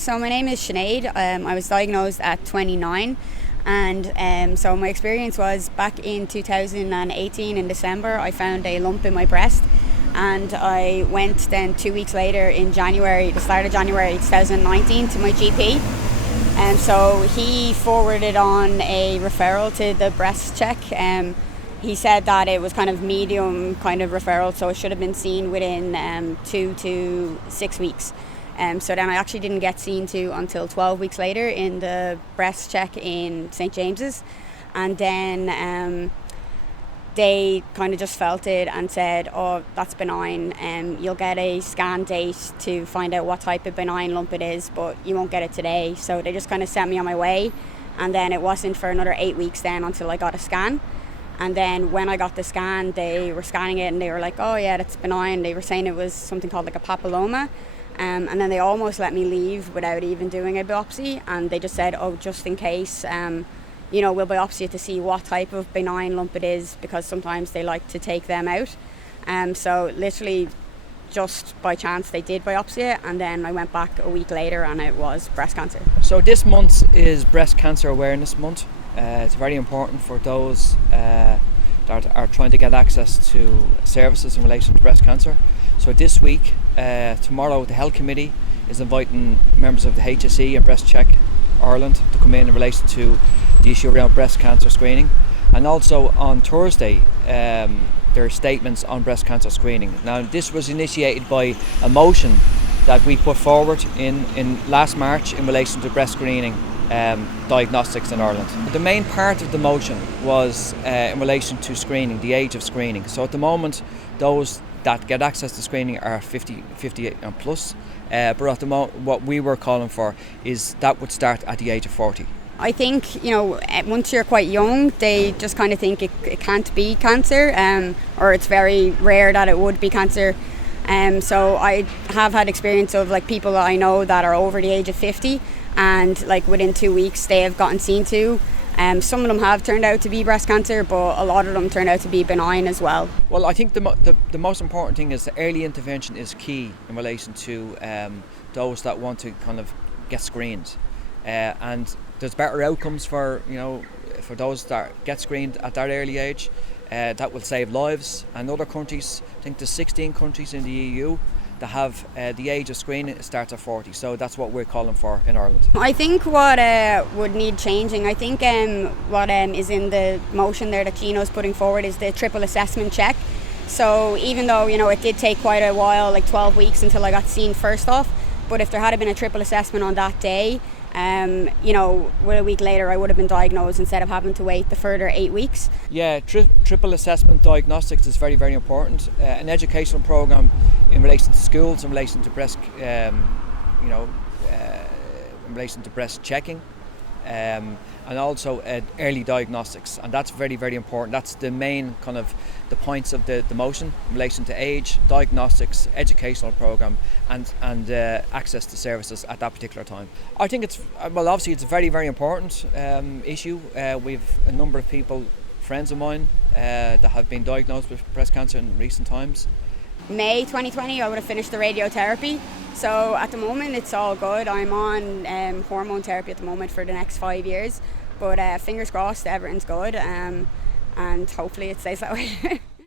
So my name is Sinead. I was diagnosed at 29, and so my experience was back in 2018 in December. I found a lump in my breast, and I went then 2 weeks later in January, the start of January 2019, to my GP. And so he forwarded on a referral to the breast check. He said that it was kind of medium kind of referral, so it should have been seen within 2 to 6 weeks. So then I actually didn't get seen to until 12 weeks later in the breast check in St. James's. And then they kind of just felt it and said, oh, that's benign. You'll get a scan date to find out what type of benign lump it is, but you won't get it today. So they just kind of sent me on my way. And then it wasn't for another 8 weeks then until I got a scan. And then when I got the scan, they were scanning it and they were like, oh yeah, that's benign. They were saying it was something called like a papilloma. And then they almost let me leave without even doing a biopsy. And they just said, oh, just in case, we'll biopsy it to see what type of benign lump it is, because sometimes they like to take them out. So literally just by chance they did biopsy it, and then I went back a week later and it was breast cancer. So this month is Breast Cancer Awareness Month. It's very important for those that are trying to get access to services in relation to breast cancer. So this week, tomorrow, the Health Committee is inviting members of the HSE and Breast Check Ireland to come in relation to the issue around breast cancer screening. And also on Thursday, there are statements on breast cancer screening. Now, this was initiated by a motion that we put forward in last March in relation to breast screening diagnostics in Ireland. The main part of the motion was in relation to screening, the age of screening. So at the moment, those that get access to screening are 58 and plus, but at the moment what we were calling for is that would start at the age of 40. I think, once you're quite young, they just kind of think it can't be cancer, or it's very rare that it would be cancer. So I have had experience of like people that I know that are over the age of 50, and like within 2 weeks they have gotten seen to. Some of them have turned out to be breast cancer, but a lot of them turned out to be benign as well. Well, I think the most important thing is that early intervention is key in relation to those that want to kind of get screened, and there's better outcomes for those that get screened at that early age. That will save lives. And other countries, I think there's 16 countries in the EU that have the age of screening starts at 40. So that's what we're calling for in Ireland. I think what would need changing, I think what is in the motion there that Gino's putting forward is the triple assessment check. So even though, it did take quite a while, like 12 weeks until I got seen first off, but if there had been a triple assessment on that day, a week later I would have been diagnosed instead of having to wait the further 8 weeks. Yeah, triple assessment diagnostics is very, very important. An educational programme in relation to schools, in relation to breast, in relation to breast checking, and also early diagnostics, and that's very, very important. That's the main kind of the points of the motion in relation to age, diagnostics, educational programme, and access to services at that particular time. I think obviously it's a very, very important issue. We've a number of people, friends of mine, that have been diagnosed with breast cancer in recent times. May 2020 I would have finished the radiotherapy, so at the moment it's all good. I'm on hormone therapy at the moment for the next 5 years, but fingers crossed everything's good, and hopefully it stays that way.